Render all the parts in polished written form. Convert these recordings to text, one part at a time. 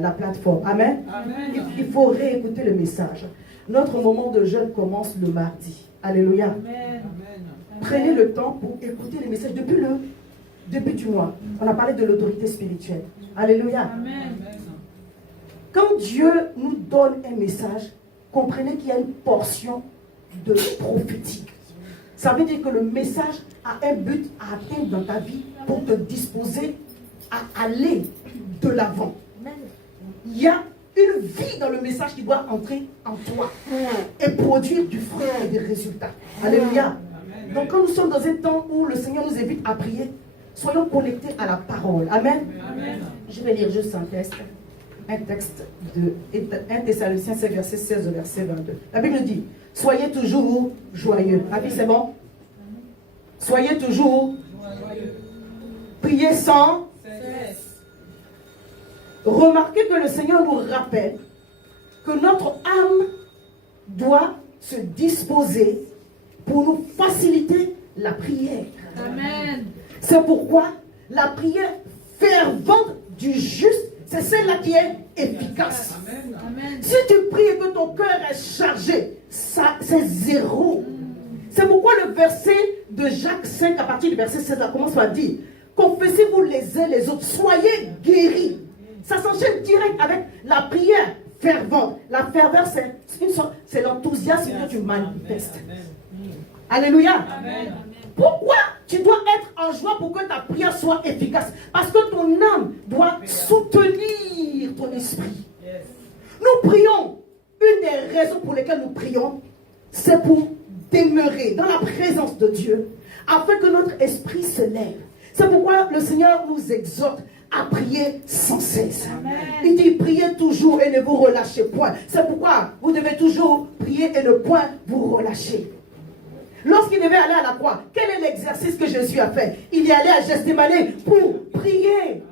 la plateforme. Amen. Amen. Il faut réécouter le message. Notre moment de jeûne commence le mardi. Alléluia. Amen. Prenez le temps pour écouter les messages depuis le début du mois. On a parlé de l'autorité spirituelle. Alléluia. Amen. Quand Dieu nous donne un message, comprenez qu'il y a une portion de prophétique. Ça veut dire que le message a un but à atteindre dans ta vie pour te disposer à aller de l'avant. Il y a une vie dans le message qui doit entrer en toi et produire du fruit et des résultats. Alléluia. Donc quand nous sommes dans un temps où le Seigneur nous invite à prier, soyons connectés à la parole. Amen. Amen. Je vais lire juste un texte de 1 Thessaloniciens 5, verset 16 au verset 22. La Bible dit, soyez toujours joyeux. La Bible, c'est bon? Soyez toujours Joyeux. priez sans. Cesse. Remarquez que le Seigneur nous rappelle que notre âme doit se disposer pour nous faciliter la prière. Amen. C'est pourquoi la prière fervente du juste, c'est celle-là qui est efficace. Amen. Si tu pries et que ton cœur est chargé, ça c'est zéro. C'est pourquoi le verset de Jacques 5, à partir du verset 7, ça commence par dire, confessez-vous les uns les autres, soyez guéris. Ça s'enchaîne direct avec la prière fervente. La ferveur, c'est l'enthousiasme que tu manifestes. Alléluia. Amen. Pourquoi tu dois être en joie pour que ta prière soit efficace? Parce que ton âme doit soutenir ton esprit. Nous prions. Une des raisons pour lesquelles nous prions, c'est pour demeurer dans la présence de Dieu, afin que notre esprit se lève. C'est pourquoi le Seigneur nous exhorte à prier sans cesse. Amen. Il dit, priez toujours et ne vous relâchez point. C'est pourquoi vous devez toujours prier et ne point vous relâcher. Lorsqu'il devait aller à la croix, quel est l'exercice que Jésus a fait? Il est allé à Gethsémani pour prier.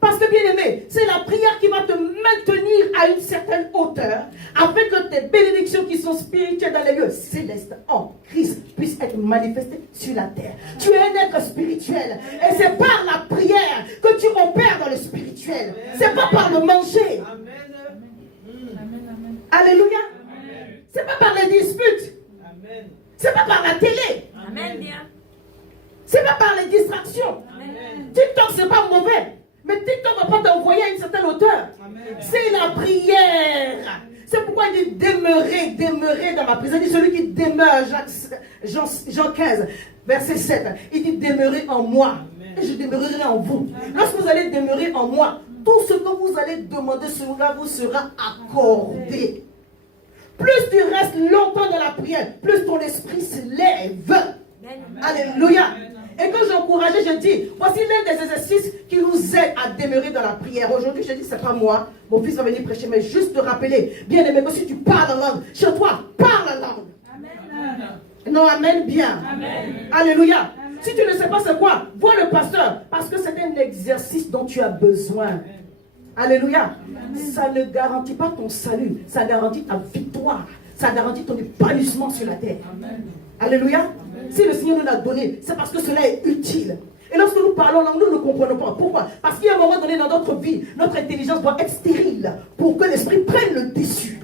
Parce que, bien aimé, c'est la prière qui va te maintenir à une certaine hauteur, afin que tes bénédictions qui sont spirituelles dans les lieux célestes en Christ puissent être manifestées sur la terre. Tu es un être spirituel, et c'est par la prière que tu opères dans le spirituel. C'est pas par le manger. Alléluia. C'est pas par les disputes. C'est pas par la télé. Amen, bien. C'est pas par les distractions. Amen. TikTok, c'est pas mauvais. Mais TikTok ne va pas t'envoyer à une certaine hauteur. C'est la prière. C'est pourquoi il dit demeurer dans ma présence. Il dit celui qui demeure, Jean 15, verset 7. Il dit demeurer en moi. Et je demeurerai en vous. Lorsque vous allez demeurer en moi, tout ce que vous allez demander, cela vous sera accordé. Plus tu restes longtemps dans la prière, plus ton esprit se lève. Alléluia. Et que j'encourageais, je dis, voici l'un des exercices qui nous aide à demeurer dans la prière. Aujourd'hui, je dis, c'est pas moi, mon fils va venir prêcher, mais juste te rappeler, bien aimé, que si tu parles en langue, chez toi, parle en langue. Amen. Non, amen bien. Amen. Alléluia. Amen. Si tu ne sais pas c'est quoi, vois le pasteur, parce que c'est un exercice dont tu as besoin. Alléluia. Ça ne garantit pas ton salut, ça garantit ta victoire, ça garantit ton épanouissement sur la terre. Alléluia. Si le Seigneur nous l'a donné, c'est parce que cela est utile. Et lorsque nous parlons langue, nous ne comprenons pas. Pourquoi? Parce qu'il y a un moment donné dans notre vie, notre intelligence doit être stérile pour que l'esprit prenne le dessus.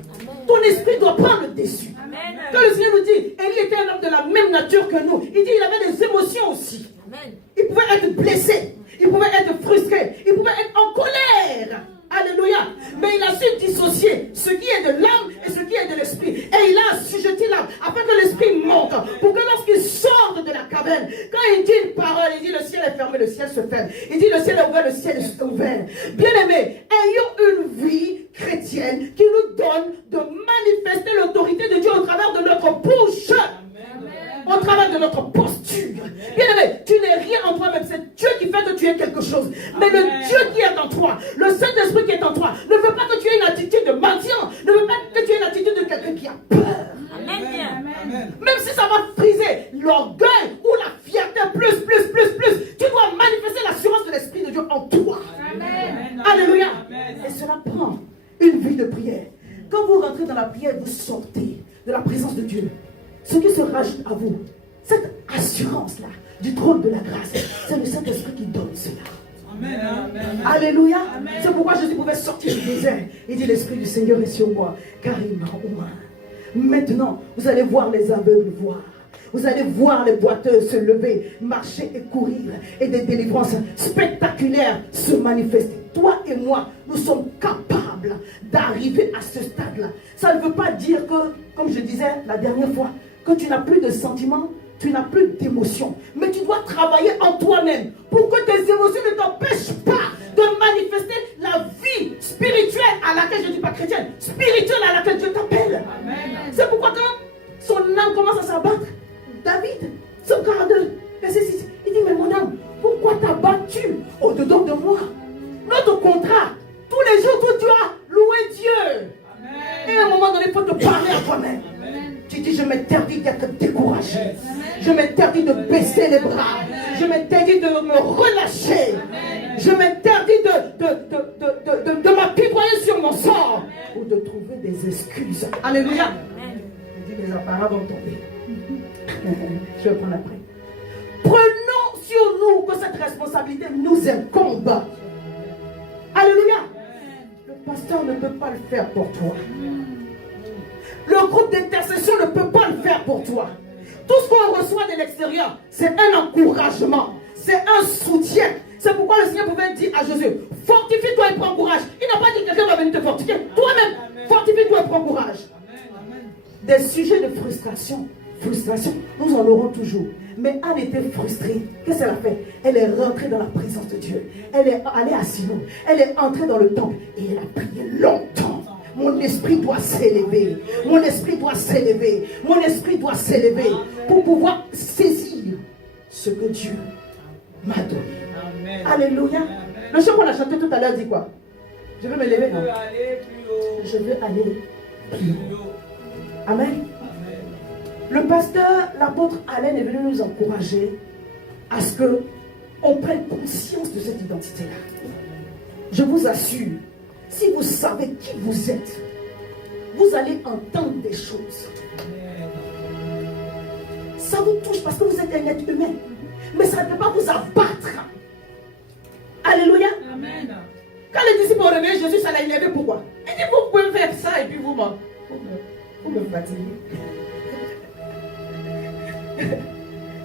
Ton esprit doit prendre le dessus. Amen. Quand le Seigneur nous dit, Élie était un homme de la même nature que nous, il dit qu'il avait des émotions aussi. Amen. Il pouvait être blessé, il pouvait être frustré, il pouvait être en colère. Alléluia. Mais il a su dissocier ce qui est de l'âme et ce qui est de l'esprit. Et il a assujetti l'âme afin que l'esprit monte. Pour que lorsqu'il sort de la caverne, quand il dit une parole, il dit le ciel est fermé, le ciel se ferme. Il dit le ciel est ouvert, le ciel est ouvert. Bien aimé, ayons une vie chrétienne qui nous donne de manifester l'autorité de Dieu au travers de notre bouche. Au travers de notre posture. Bien aimé, tu n'es rien en toi-même. C'est Dieu qui fait que tu es quelque chose. Mais le Dieu qui est en toi, le Saint-Esprit qui est en toi, ne veut pas que tu aies une attitude de mendiant. Ne veut pas que tu aies une attitude de quelqu'un qui a peur. Amen. Même si ça va friser l'orgueil ou la fierté, plus. Tu dois manifester l'assurance de l'Esprit de Dieu en toi. Amen. Alléluia. Et cela prend une vie de prière. Quand vous rentrez dans la prière, vous sortez de la présence de Dieu. Ce qui se rajoute à vous, cette assurance-là du trône de la grâce, c'est le Saint-Esprit qui donne cela. Alléluia. C'est pourquoi Jésus pouvait sortir du désert. Il dit, l'Esprit du Seigneur est sur moi, car il m'a oint. Maintenant, vous allez voir les aveugles voir. Vous allez voir les boiteux se lever, marcher et courir. Et des délivrances spectaculaires se manifester. Toi et moi, nous sommes capables d'arriver à ce stade-là. Ça ne veut pas dire que, comme je disais la dernière fois, que tu n'as plus de sentiments, tu n'as plus d'émotions. Mais tu dois travailler en toi-même pour que tes émotions ne t'empêchent pas de manifester la vie spirituelle à laquelle je ne dis pas chrétienne, spirituelle à laquelle Dieu t'appelle. C'est pourquoi quand son âme commence à s'abattre, David, son 42, verset 6, il dit, mais mon âme, pourquoi t'as battu au-dedans de moi? Notre contrat, tous les jours tu dois louer Dieu. Amen. Et à un moment donné, il faut te parler à toi-même. Tu dis, je m'interdis d'être découragé. Amen. Je m'interdis de baisser les bras. Amen. Je m'interdis de me relâcher. Amen. Je m'interdis de m'apitoyer sur mon sort. Amen. Ou de trouver des excuses. Alléluia. Je dis, les apparats vont tomber. Je vais prendre après. Prenons sur nous que cette responsabilité nous incombe. Alléluia. Le pasteur ne peut pas le faire pour toi. Le groupe d'intercession ne peut pas le faire pour toi. Tout ce qu'on reçoit de l'extérieur, c'est un encouragement, c'est un soutien. C'est pourquoi le Seigneur pouvait dire à Jésus, fortifie-toi et prends courage. Il n'a pas dit que quelqu'un va venir te fortifier. Toi-même, fortifie-toi et prends courage. Des sujets de frustration, nous en aurons toujours. Mais Anne était frustrée. Qu'est-ce qu'elle a fait? Elle est rentrée dans la présence de Dieu. Elle est allée à Silo. Elle est entrée dans le temple et elle a prié longtemps. Mon esprit doit s'élever. Mon esprit doit s'élever. Mon esprit doit s'élever pour pouvoir saisir ce que Dieu m'a donné. Amen. Alléluia. Amen. Le chant qu'on a chanté tout à l'heure dit quoi? Je veux me lever. Non? Je veux aller plus haut. Amen. Le pasteur, l'apôtre Alain est venu nous encourager à ce qu'on prenne conscience de cette identité-là. Je vous assure, si vous savez qui vous êtes, vous allez entendre des choses. Ça vous touche parce que vous êtes un être humain. Mais ça ne peut pas vous abattre. Alléluia. Amen. Quand les disciples ont réveillé Jésus, ça l'a élevé. Pourquoi? Il dit, vous pouvez faire ça et puis vous me fatiguez.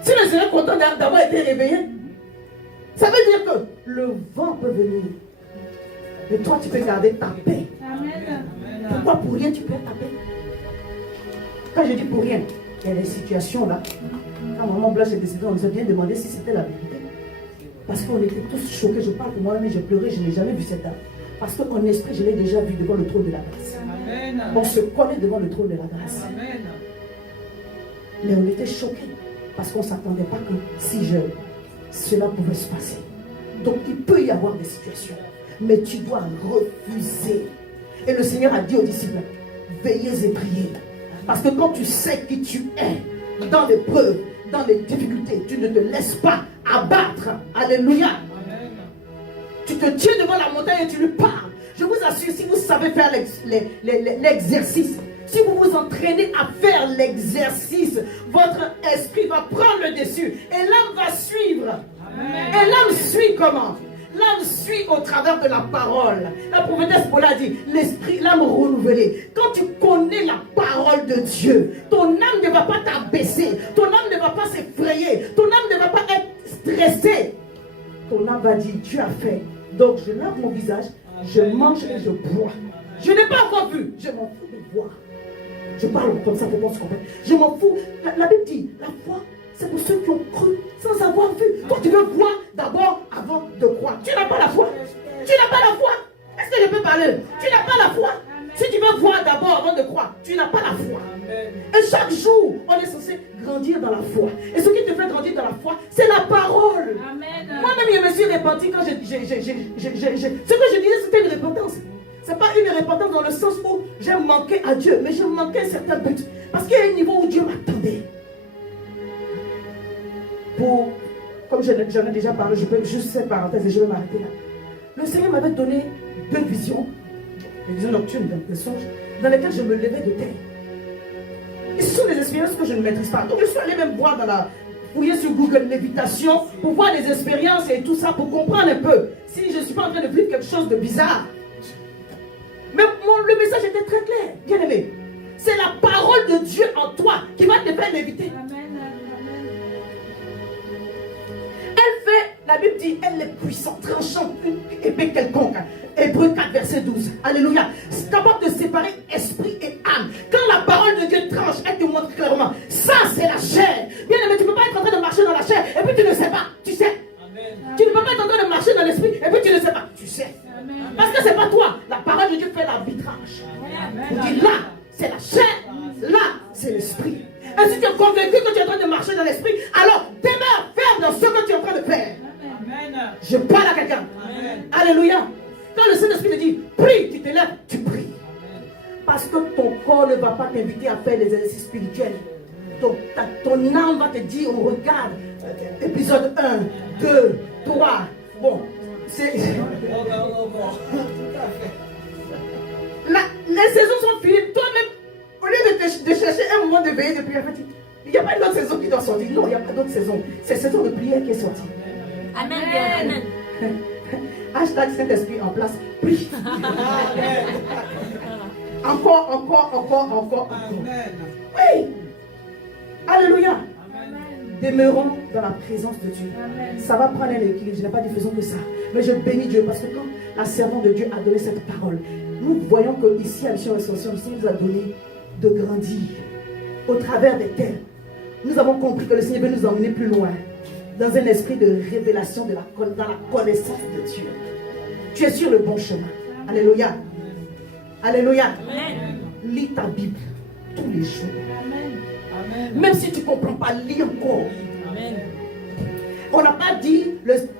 Si le Seigneur est content d'avoir été réveillé, ça veut dire que le vent peut venir. Mais toi, tu peux garder ta paix. Amen. Pourquoi pour rien tu perds ta paix? Quand je dis pour rien, il y a des situations là. Quand maman Blanche est décédée, on nous a bien demandé si c'était la vérité. Parce qu'on était tous choqués. Je parle pour moi-même, j'ai pleuré, je n'ai jamais vu cette dame. Parce qu'en esprit, je l'ai déjà vu devant le trône de la grâce. Amen. On se connaît devant le trône de la grâce. Amen. Mais on était choqués parce qu'on ne s'attendait pas que si jeune, cela pouvait se passer. Donc il peut y avoir des situations, mais tu dois refuser. Et le Seigneur a dit aux disciples, veillez et priez. Parce que quand tu sais qui tu es, dans l'épreuve, dans les difficultés, tu ne te laisses pas abattre. Alléluia. Amen. Tu te tiens devant la montagne et tu lui parles. Je vous assure, si vous savez faire l'exercice, si vous vous entraînez à faire l'exercice, votre esprit va prendre le dessus et l'âme va suivre. Amen. Et l'âme suit comment? L'âme suit au travers de la parole. La prophétesse Paula dit, l'esprit, l'âme renouvelée. Quand tu connais la parole de Dieu, ton âme ne va pas t'abaisser, ton âme ne va pas s'effrayer, ton âme ne va pas être stressée. Ton âme va dire, Dieu a fait. Donc je lave mon visage, je mange et je bois. Je n'ai pas encore vu, je m'en fous de voir. Je parle comme ça pour qu'on se comprenne. Je m'en fous. La Bible dit, la foi, c'est pour ceux qui ont cru sans avoir vu. Toi, tu veux voir d'abord avant de croire. Tu n'as pas la foi. Tu n'as pas la foi. Est-ce que je peux parler? Tu n'as pas la foi. Si tu veux voir d'abord avant de croire, tu n'as pas la foi. Et chaque jour, on est censé grandir dans la foi. Et ce qui te fait grandir dans la foi, c'est la parole. Moi-même, je me suis repenti quand ce que je disais, c'était une repentance. Ce n'est pas une repentance dans le sens où j'ai manqué à Dieu, mais je manquais certains buts. Parce qu'il y a un niveau où Dieu m'attendait. Comme j'en ai déjà parlé, je peux juste cette parenthèse et je vais m'arrêter là. Le Seigneur m'avait donné 2 visions, des visions nocturnes, des songes, dans lesquelles je me levais de terre. Et ce sont des expériences que je ne maîtrise pas. Donc je suis allé même voir dans la fouiller sur Google lévitation pour voir des expériences et tout ça, pour comprendre un peu si je ne suis pas en train de vivre quelque chose de bizarre. Mais le message était très clair, bien aimé. C'est la parole de Dieu en toi qui va te faire léviter. Elle fait, la Bible dit, elle est puissante, tranchante, une épée quelconque. Hébreux 4, verset 12. Alléluia. C'est capable de séparer esprit et âme. Quand la parole de Dieu tranche, elle te montre clairement. Ça, c'est la chair. Bien aimé, tu ne peux pas être en train de marcher dans la chair et puis tu ne sais pas. Tu sais. Amen. Tu ne peux pas être en train de marcher dans l'esprit et puis tu ne sais pas. Tu sais. Amen. Parce que ce n'est pas toi. La parole de Dieu fait l'arbitrage. Il dit là, c'est la chair. Là, c'est l'esprit. Et si tu es convaincu que tu es en train de marcher dans l'esprit, alors demeure ferme dans ce que tu es en train de faire. Amen. Je parle à quelqu'un. Alléluia. Quand le Saint-Esprit te dit, prie, tu te lèves, tu pries. Parce que ton corps ne va pas t'inviter à faire des exercices spirituels. Ton âme va te dire, on regarde, épisode 1, 2, 3. Bon, c'est... Les saisons sont finies. Toi-même, au lieu de chercher un moment de veiller, de prière, il n'y a pas une autre saison qui doit sortir. Non, il n'y a pas d'autre saison. C'est cette saison de prière qui est sortie. Amen. Amen. Hashtag Saint-Esprit en place. Prie. Encore. Amen. Oui. Alléluia. Amen. Demeurons dans la présence de Dieu. Amen. Ça va prendre un équilibre. Je n'ai pas dit faisons que ça. Mais je bénis Dieu parce que quand la servante de Dieu a donné cette parole, nous voyons qu'ici à Mission Ascension, le Seigneur nous a donné de grandir au travers desquels nous avons compris que le Seigneur veut nous emmener plus loin dans un esprit de révélation dans la connaissance de Dieu. Tu es sur le bon chemin. Alléluia. Alléluia. Amen. Lis ta Bible tous les jours. Amen. Même si tu ne comprends pas, lis encore. Amen. On n'a pas dit,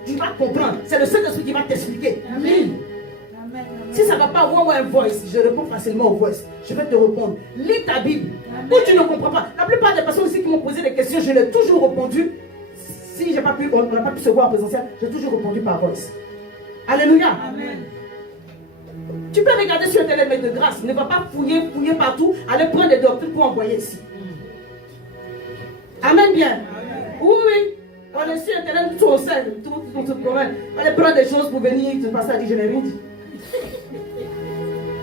tu vas comprendre. C'est le Saint-Esprit qui va t'expliquer. Lis. Si ça ne va pas avoir un voice, je réponds facilement au voice. Je vais te répondre. Lis ta Bible. Amen. Ou tu ne comprends pas. La plupart des personnes ici qui m'ont posé des questions, je l'ai toujours répondu. Si on n'a pas pu se voir en présentiel, j'ai toujours répondu par voice. Alléluia. Amen. Tu peux regarder sur Internet, mais de grâce. Ne va pas fouiller partout. Aller prendre des doctrines pour envoyer ici. Amen bien. Amen. Oui. On est sur Internet, tout au sein, tout se promène. Aller prendre des choses pour venir te passer à dire je n'ai rien dit.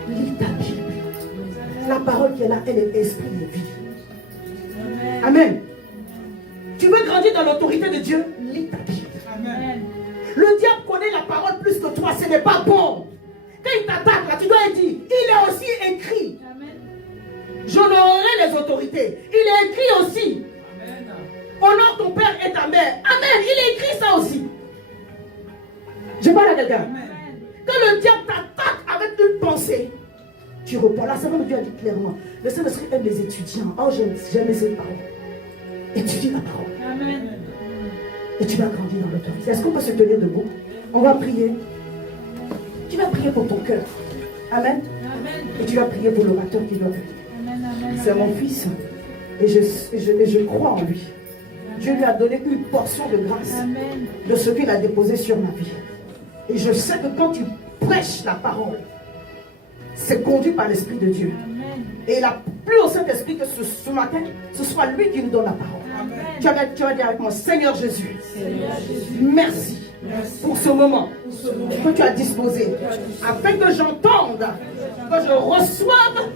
Lis ta Bible. La parole qui est là, elle est esprit et vie. Amen. Amen. Tu veux grandir dans l'autorité de Dieu? Lis ta Bible. Amen. Le diable connaît la parole plus que toi, ce n'est pas bon. Quand il t'attaque, là, tu dois dire, il est aussi écrit. J'honorerai les autorités. Il est écrit aussi. Amen. Honore ton père et ta mère. Amen. Il est écrit ça aussi. Je parle à quelqu'un. Quand le diable t'attaque avec une pensée, tu réponds. La Seigneur Dieu a dit clairement, le Saint-Esprit aime les étudiants. Oh, j'aime ces paroles. Étudie la parole. Amen. Et tu vas grandir dans l'autorité. Est-ce qu'on peut se tenir debout? On va prier. Tu vas prier pour ton cœur. Amen. Amen. Et tu vas prier pour l'orateur qui doit venir. C'est mon fils. Et je crois en lui. Dieu lui a donné une portion de grâce. Amen. De ce qu'il a déposé sur ma vie. Et je sais que quand tu prêches la parole, c'est conduit par l'Esprit de Dieu. Amen. Et il a plu au Saint-Esprit que ce matin, ce soit lui qui nous donne la parole. Amen. Tu vas dire avec moi, Seigneur Jésus, merci pour ce moment que tu as disposé, afin que j'entende, que je reçoive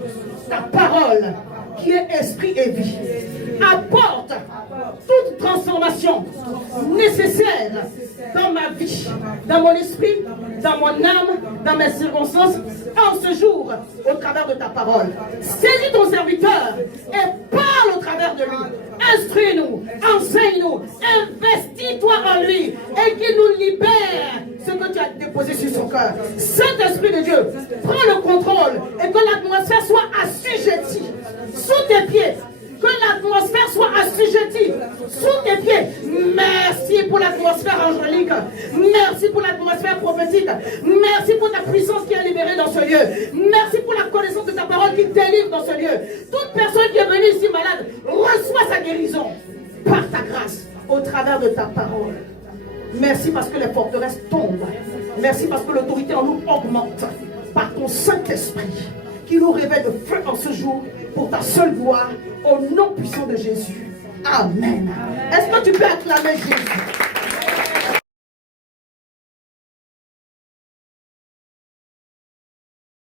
ta parole qui est esprit et vie. Apporte toute transformation nécessaire dans ma vie, dans mon esprit, dans mon âme, dans mes circonstances, en ce jour, au travers de ta parole. Saisis ton serviteur et parle au travers de lui. Instruis-nous, enseigne-nous, investis-toi en lui et qu'il nous libère ce que tu as déposé sur son cœur. Saint-Esprit de Dieu, prends le contrôle et que l'atmosphère soit assujettie sous tes pieds. Que l'atmosphère soit assujettie sous tes pieds. Merci pour l'atmosphère angélique. Merci pour l'atmosphère prophétique. Merci pour ta puissance qui est libérée dans ce lieu. Merci pour la connaissance de ta parole qui délivre dans ce lieu. Toute personne qui est venue ici malade, reçoit sa guérison par ta grâce, au travers de ta parole. Merci parce que les forteresses tombent. Merci parce que l'autorité en nous augmente par ton Saint-Esprit qui nous révèle le feu en ce jour pour ta seule gloire, au nom puissant de Jésus. Amen. Est-ce que tu peux acclamer Jésus?